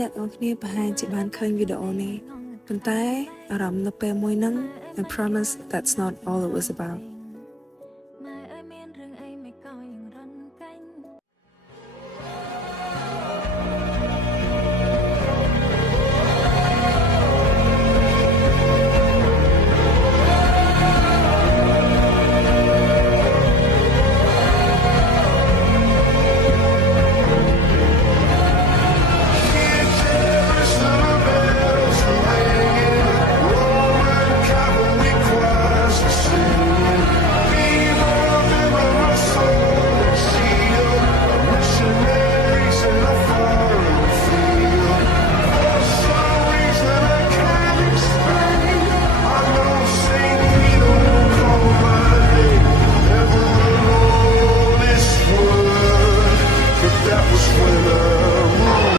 អ្នកនរគ្នាប្រហែលជាបានឃើញវីដេអូនេះប៉ុន្តែអារម្មណ៍នៅពេលមួយហ្នឹង I promise that's not all it was about